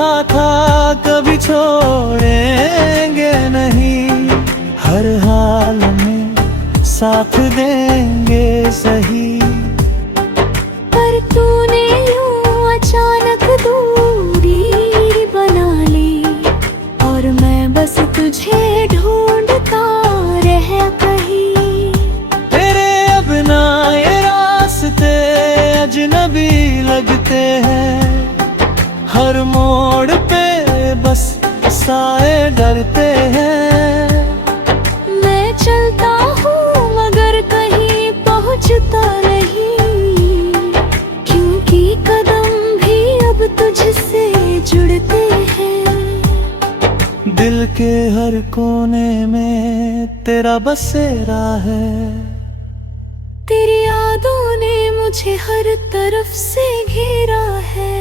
कहा था कभी छोड़ेंगे नहीं, हर हाल में साथ देंगे सही। पर तूने यूं अचानक दूरी बना ली, और मैं बस तुझे ढूंढता रह कहीं। तेरे अब ना ये रास्ते अजनबी लगते हैं, हर मोड़ पे बस साए डरते हैं। मैं चलता हूँ मगर कहीं पहुँचता नहीं, क्योंकि कदम भी अब तुझसे जुड़ते हैं। दिल के हर कोने में तेरा बसेरा है, तेरी यादों ने मुझे हर तरफ से घेरा है।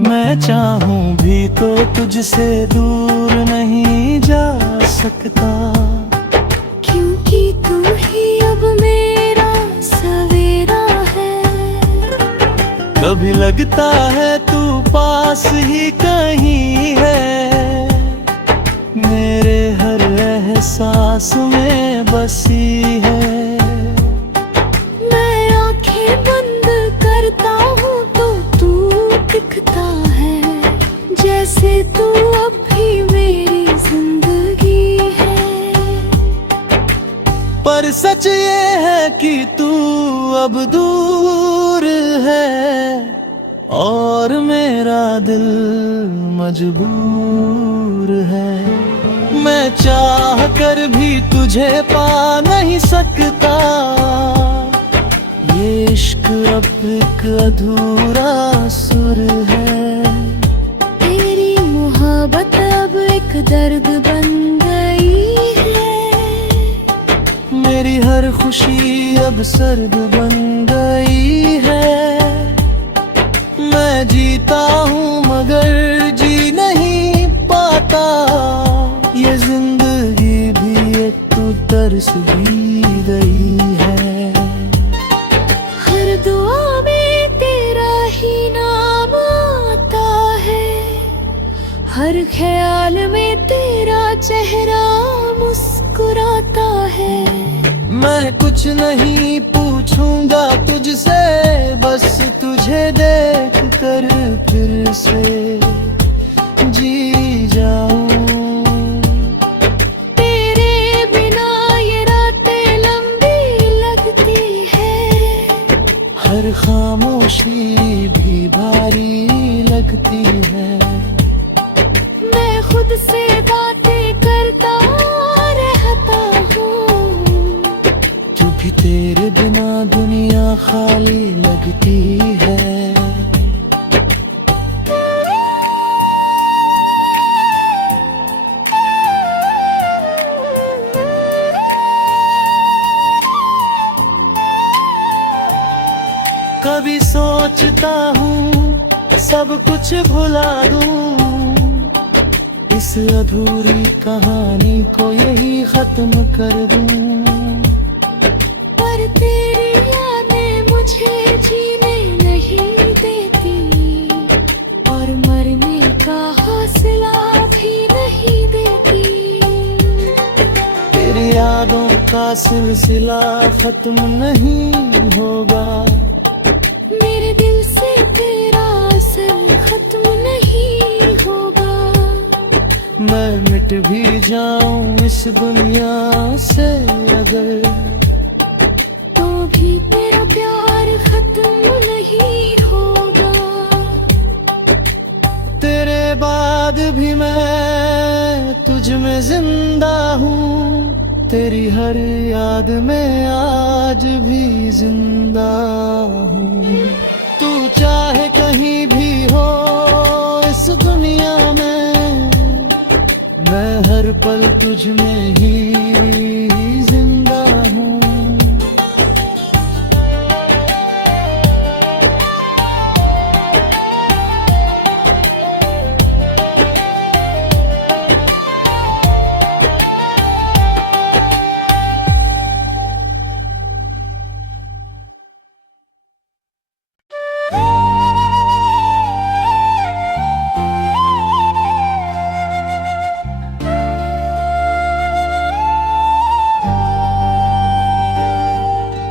मैं चाहूं भी तो तुझसे दूर नहीं जा सकता, क्योंकि तू ही अब मेरा सवेरा है। कभी लगता है तू पास ही कहीं है, मेरे हर एहसास में बसी है। मैं आंखें बंद करता हूँ तो तू दिखता है, जैसे तू अब भी मेरी जिंदगी है। पर सच ये है कि तू अब दूर है, और मेरा दिल मजबूर है। मैं चाह कर भी तुझे पा नहीं सकता, ये इश्क अब एक अधूरा सुर है। तेरी मोहब्बत अब एक दर्द बन गई है, मेरी हर खुशी अब सर्द बन गई है। मैं जीता हूँ मगर जी नहीं पाता, ये जिंदगी भी एक तू तरस भी गई है। हर दुआ में तेरा ही नाम आता है, हर ख्याल में तेरा चेहरा मुस्कुराता है। मैं कुछ नहीं पूछूंगा तुझसे, बस तुझे देख कर फिर से जी जाऊं। तेरे बिना ये रातें लंबी लगती है, हर खामोशी भी भारी लगती है। मैं खुद से बातें करता रहता हूँ, क्योंकि तेरे बिना दुनिया खाली लगती है। कभी सोचता हूँ सब कुछ भुला दूँ, इस अधूरी कहानी को यही खत्म कर दूँ। पर तेरी यादें मुझे जीने नहीं देती, और मरने का हौसला भी नहीं देती। तेरी यादों का सिलसिला खत्म नहीं होगा, मेरे दिल से तेरा असर खत्म नहीं होगा। मैं मिट भी जाऊं इस दुनिया से अगर, तो भी तेरा प्यार खत्म नहीं होगा। तेरे बाद भी मैं तुझ में जिंदा हूँ, तेरी हर याद में आज भी जिंदा हूँ। तू चाहे कहीं भी हो इस दुनिया में, मैं हर पल तुझ में ही जिंदा हूँ।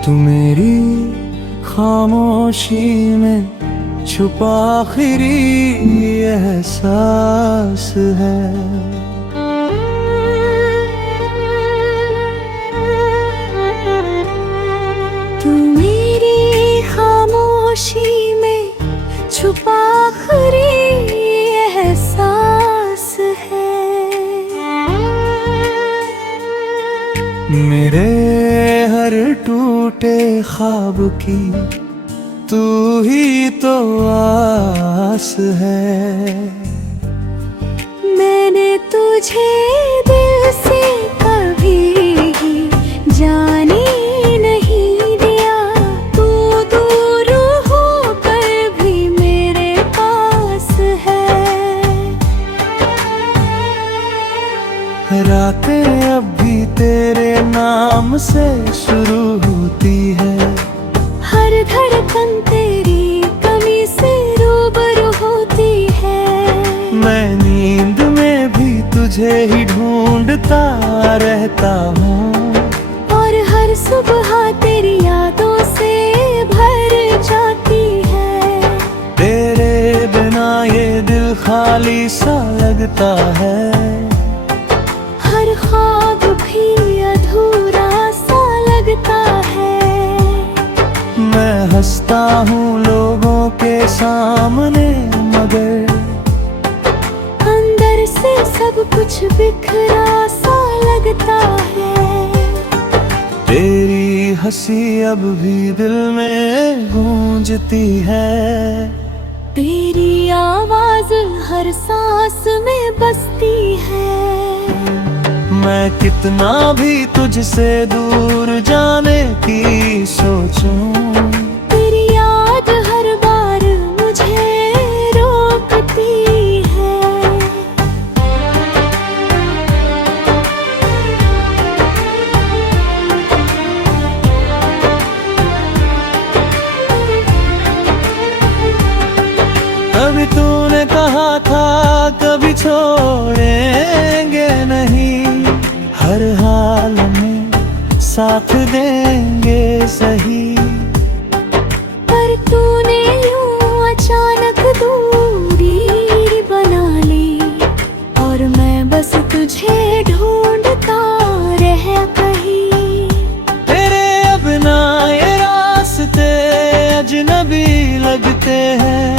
तू मेरी खामोशी में छुपा आखिरी एहसास है। तू मेरी खामोशी में छुपा आखिरी एहसास है। मेरे हर टूटे ख्वाब की तू ही तो आस है। मैंने तुझे दिल से कभी जाने नहीं दिया, तू दूर होकर भी मेरे पास है। रातें अब भी तेरे नाम से शुरू होती है। हर धड़कन तेरी कमी से रूबरू होती है। मैं नींद में भी तुझे ही ढूंढता रहता हूँ, और हर सुबह तेरी यादों से भर जाती है। तेरे बिना ये दिल खाली सा लगता है। हर ख्वाब भी अधूरा सा लगता है। मैं हंसता हूँ लोगों के सामने, मगर अंदर से सब कुछ बिखरा सा लगता है। तेरी हंसी अब भी दिल में गूंजती है। तेरी आवाज हर सांस में बसती है। मैं कितना भी तुझसे दूर जाने की सोचूं, तेरी याद हर बार मुझे रोकती है। कभी तूने कहा था कभी छोड़ेंगे नहीं, हर हाल में साथ देंगे सही। पर तूने यूं अचानक दूरी बना ली, और मैं बस तुझे ढूंढता रह कहीं। तेरे अब ना ये रास्ते अजनबी लगते हैं।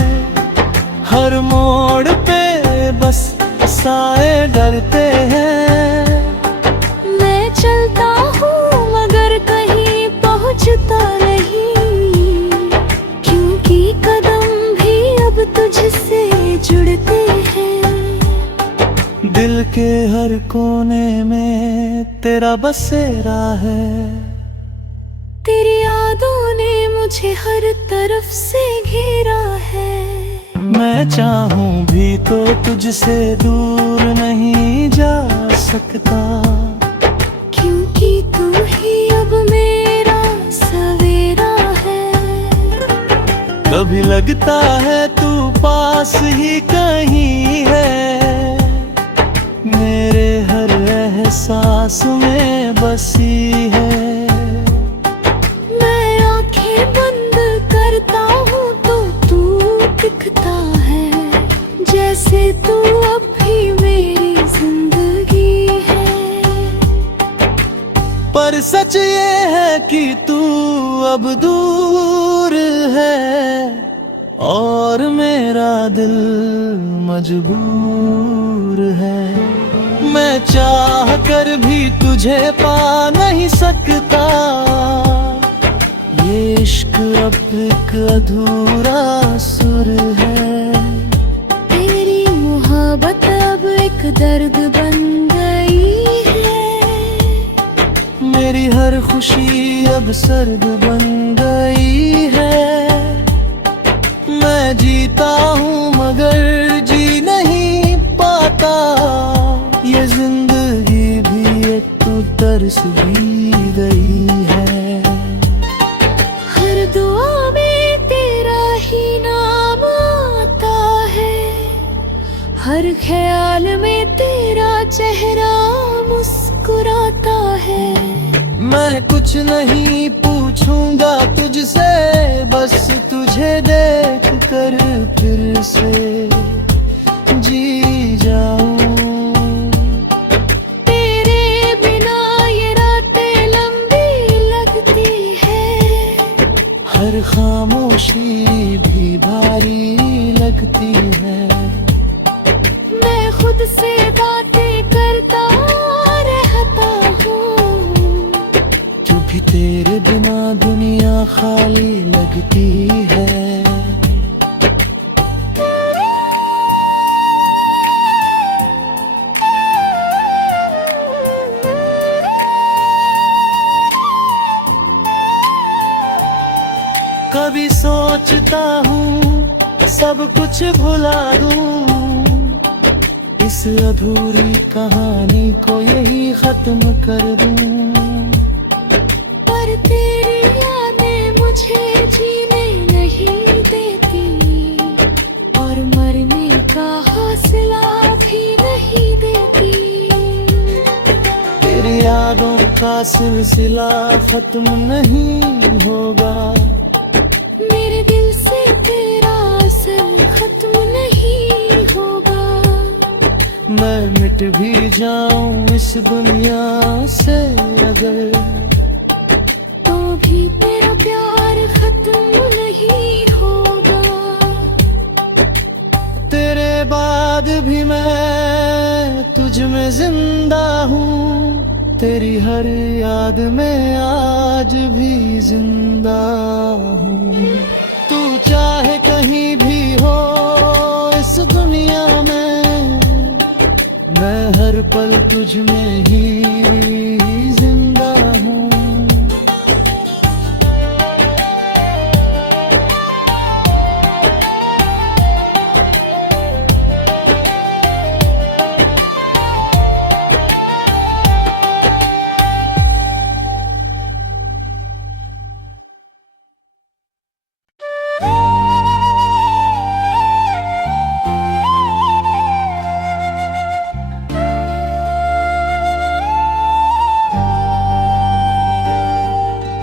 हर मोड़ पे बस साए डरते हैं। मैं चलता हूँ मगर कहीं पहुँचता नहीं, क्योंकि कदम भी अब तुझसे जुड़ते हैं। दिल के हर कोने में तेरा बसेरा है। तेरी यादों ने मुझे हर तरफ से घेरा है। मैं चाहूं भी तो तुझसे दूर नहीं जा सकता, क्योंकि तू ही अब मेरा सवेरा है। कभी लगता है तू पास ही कहीं है। मेरे हर एहसास में बसी है। मैं आंखें बंद करता हूँ तो तू दिखता है, जैसे तू अब भी मेरी जिंदगी है। पर सच ये है कि तू अब दूर है, और मेरा दिल मजबूर है। मैं चाह कर भी तुझे पा नहीं सकता। ये इश्क अब एक अधूरा सुर है। तेरी मोहब्बत अब एक दर्द बन गई है। मेरी हर खुशी अब सर्द बन गई है। मैं जीता हूँ मगर जी नहीं पाता। ये जिंदगी भी एक तू तरस भी गई है। हर दुआ में तेरा ही नाम आता है, हर ख्याल में तेरा चेहरा मुस्कुराता है। मैं कुछ नहीं पूछ पूछूंगा तुझसे, बस तुझे देख कर फिर से जी जाऊं। तेरे बिना ये रातें लंबी लगती है, हर खामोशी भी भारी लगती है। मैं खुद से बातें करता रहता हूँ, क्योंकि तेरे बिना दुनिया खाली लगती है। कभी सोचता हूँ सब कुछ भुला दूँ, इस अधूरी कहानी को यही खत्म कर दूँ। पर तेरी यादें मुझे जीने नहीं देती, और मरने का हौसला भी नहीं देती। तेरी यादों का सिलसिला खत्म नहीं होगा, मेरे दिल से तेरा असर खत्म नहीं होगा। मैं मिट भी जाऊं इस दुनिया से अगर, तो भी तेरा प्यार खत्म नहीं होगा। तेरे बाद भी मैं तुझ में जिंदा हूँ, तेरी हर याद में आज भी जिंदा हूँ। तू चाहे कहीं भी हो इस दुनिया में, मैं हर पल तुझ में ही जिंदा हूँ।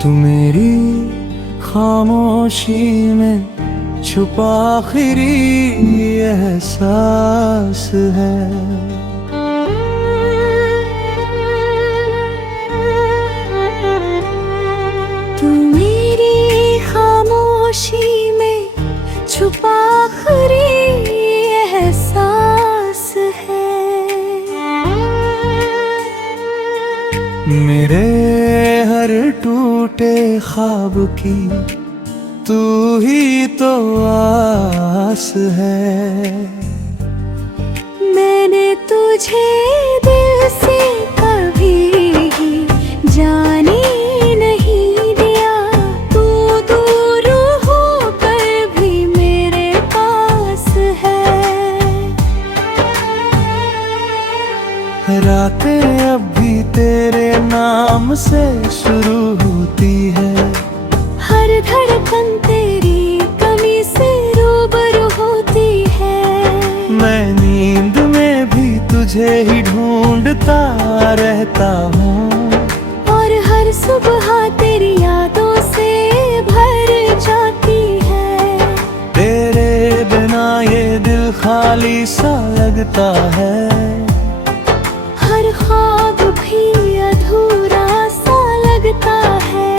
तू मेरी खामोशी में छुपा आखिरी एहसास है। तू मेरी खामोशी में छुपा आखिरी एहसास है। मेरे हर टूटे ख्वाब की तू ही तो आस है। मैंने तुझे दिल से कभी जाने नहीं दिया, तू दूर होकर भी मेरे पास है। रातें अब भी तेरे नाम से शुरू होती है, हर धड़कन तेरी कमी से रूबरू होती है। मैं नींद में भी तुझे ही ढूंढता रहता हूँ, और हर सुबह तेरी यादों से भर जाती है। तेरे बिना ये दिल खाली सा लगता है, हर ख्वाब भी अधूरा सा लगता है।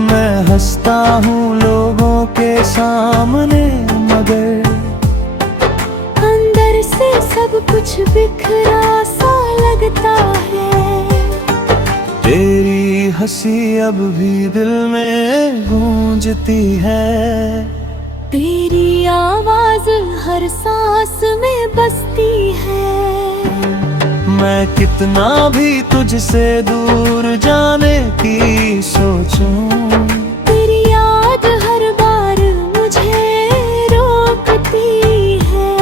मैं हंसता हूँ लोगों के सामने मगर अंदर से सब कुछ बिखरा सा लगता है। तेरी हंसी अब भी दिल में गूंजती है, तेरी आवाज हर सांस में बसती है। मैं कितना भी तुझसे दूर जाने की सोचूं, तेरी याद हर बार मुझे रोकती है।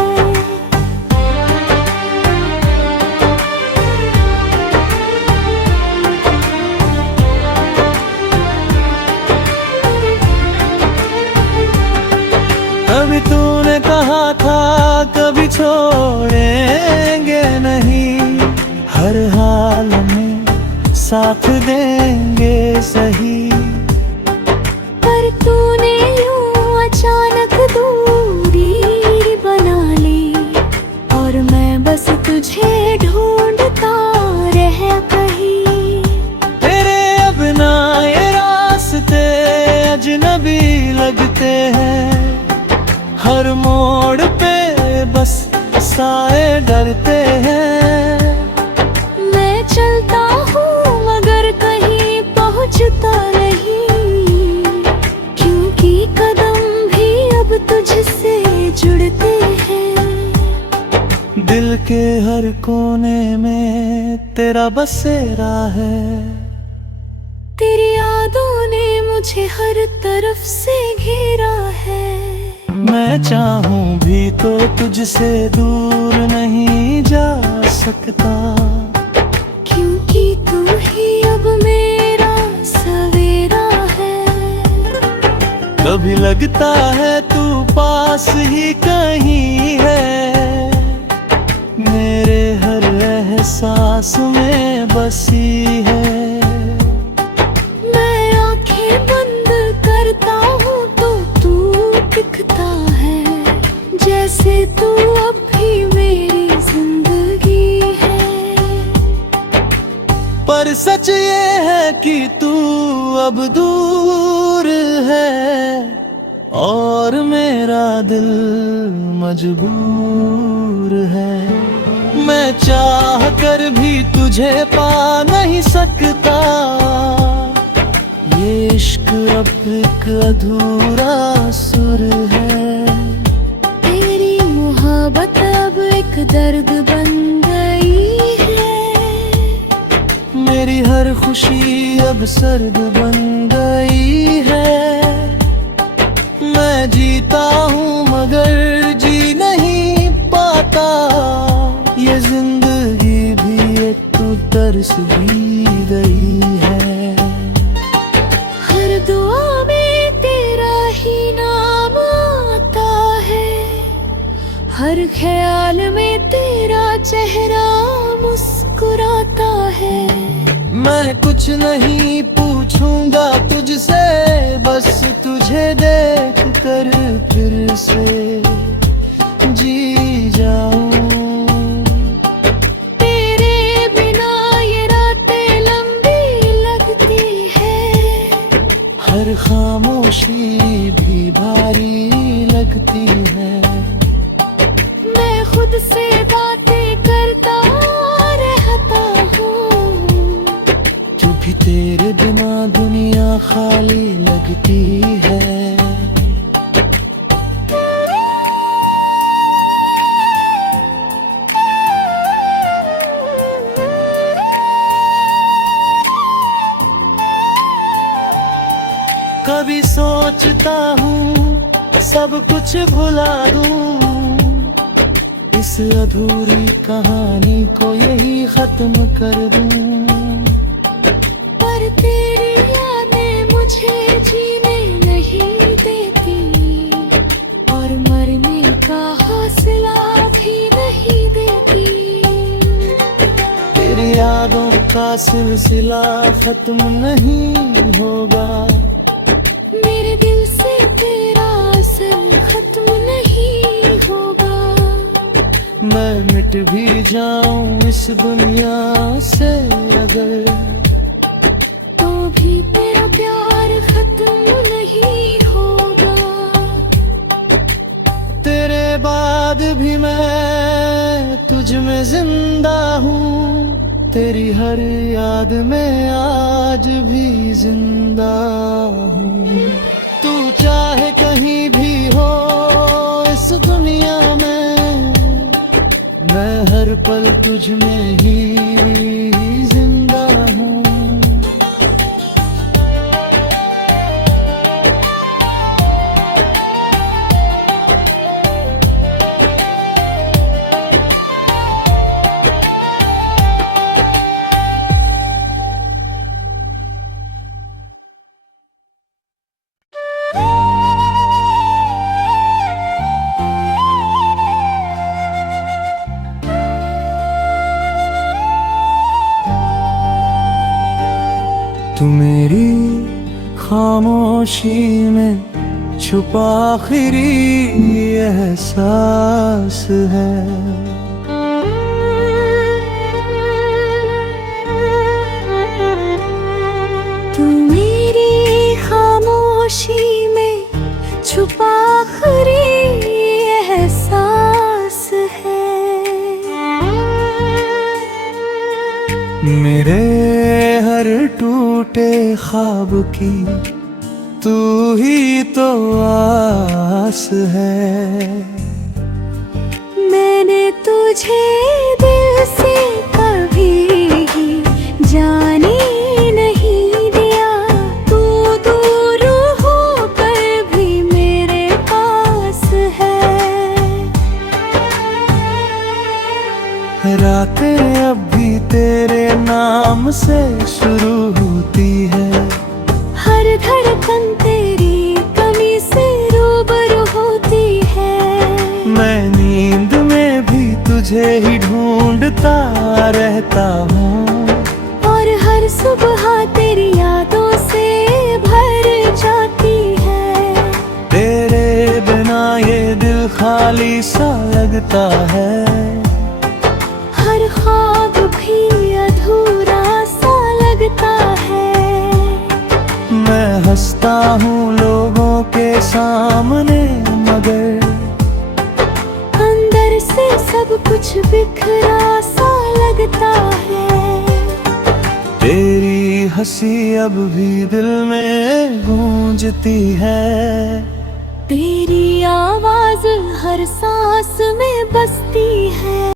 कभी तूने कहा था कभी छोड़ेंगे नहीं, हर हाल में साथ देंगे सही। साए डरते हैं। मैं चलता हूँ मगर कहीं पहुँचता नहीं, क्योंकि कदम भी अब तुझसे जुड़ते हैं। दिल के हर कोने में तेरा बसेरा है। तेरी यादों ने मुझे हर तरफ से घेरा है। मैं चाहूं भी तो तुझसे दूर नहीं जा सकता, क्योंकि तू ही अब मेरा सवेरा है। कभी लगता है तू पास ही कहीं है, मेरे हर एहसास में बसी है। मैं आंखें बंद करता हूँ तो तू दिखता है, जैसे तू अब भी मेरी जिंदगी है। पर सच ये है कि तू अब दूर है, और मेरा दिल मजबूर है। मैं चाह कर भी तुझे पा नहीं सकता, ये इश्क अब एक अधूरा सुर है। तेरी मोहब्बत अब एक दर्द बन गई है, मेरी हर खुशी अब सर्द बन गई है। मैं जीता हूँ मगर जी नहीं पाता, ये जिंदगी भी एक तू तरस भी गई है। हर दुआ में तेरा ही नाम आता है, हर ख्याल में तेरा चेहरा मुस्कुराता है। मैं कुछ नहीं पूछूंगा तुझसे, बस तुझे देख कर फिर से जी जाऊं। तेरे बिना ये रातें लंबी लगती है, हर खामोशी भी भारी लगती है। मैं खुद से बातें करता रहता हूँ, क्योंकि तेरे बिना दुनिया खाली लगती है। कभी सोचता हूँ सब कुछ भुला दूँ, इस अधूरी कहानी को यही खत्म कर दूँ। पर तेरी यादें मुझे जीने नहीं देती, और मरने का हौसला भी नहीं देती। तेरी यादों का सिलसिला खत्म नहीं होगा, मेरे दिल से तेरा असर खत्म नहीं होगा। मैं मिट भी जाऊं इस दुनिया से अगर, तो भी तेरा प्यार खत्म नहीं होगा। तेरे बाद भी मैं तुझ में जिंदा हूँ, तेरी हर याद में आज भी जिंदा हूँ। तू चाहे कहीं भी हो इस दुनिया में, मैं हर पल तुझ में ही जिंदा हूँ। तू मेरी खामोशी में छुपा आखिरी एहसास है। तू मेरी खामोशी में छुपा आखिरी एहसास है। टूटे ख्वाब की तू ही तो आस है। मैंने तुझे दिल से कभी जाने नहीं दिया, तू दूर होकर भी मेरे पास है। रातें अब भी तेरे नाम से शुरू होती है, हर धड़कन तेरी कमी से रूबरू होती है। मैं नींद में भी तुझे ही ढूंढता रहता हूँ, और हर सुबह तेरी यादों से भर जाती है। तेरे बिना ये दिल खाली सा लगता है, हर ख्वाब भी अधूरा सा लगता है। मैं हंसता हूँ लोगों के सामने मगर अंदर से सब कुछ बिखरा सा लगता है। तेरी हंसी अब भी दिल में गूंजती है, तेरी आवाज हर सांस में बसती है।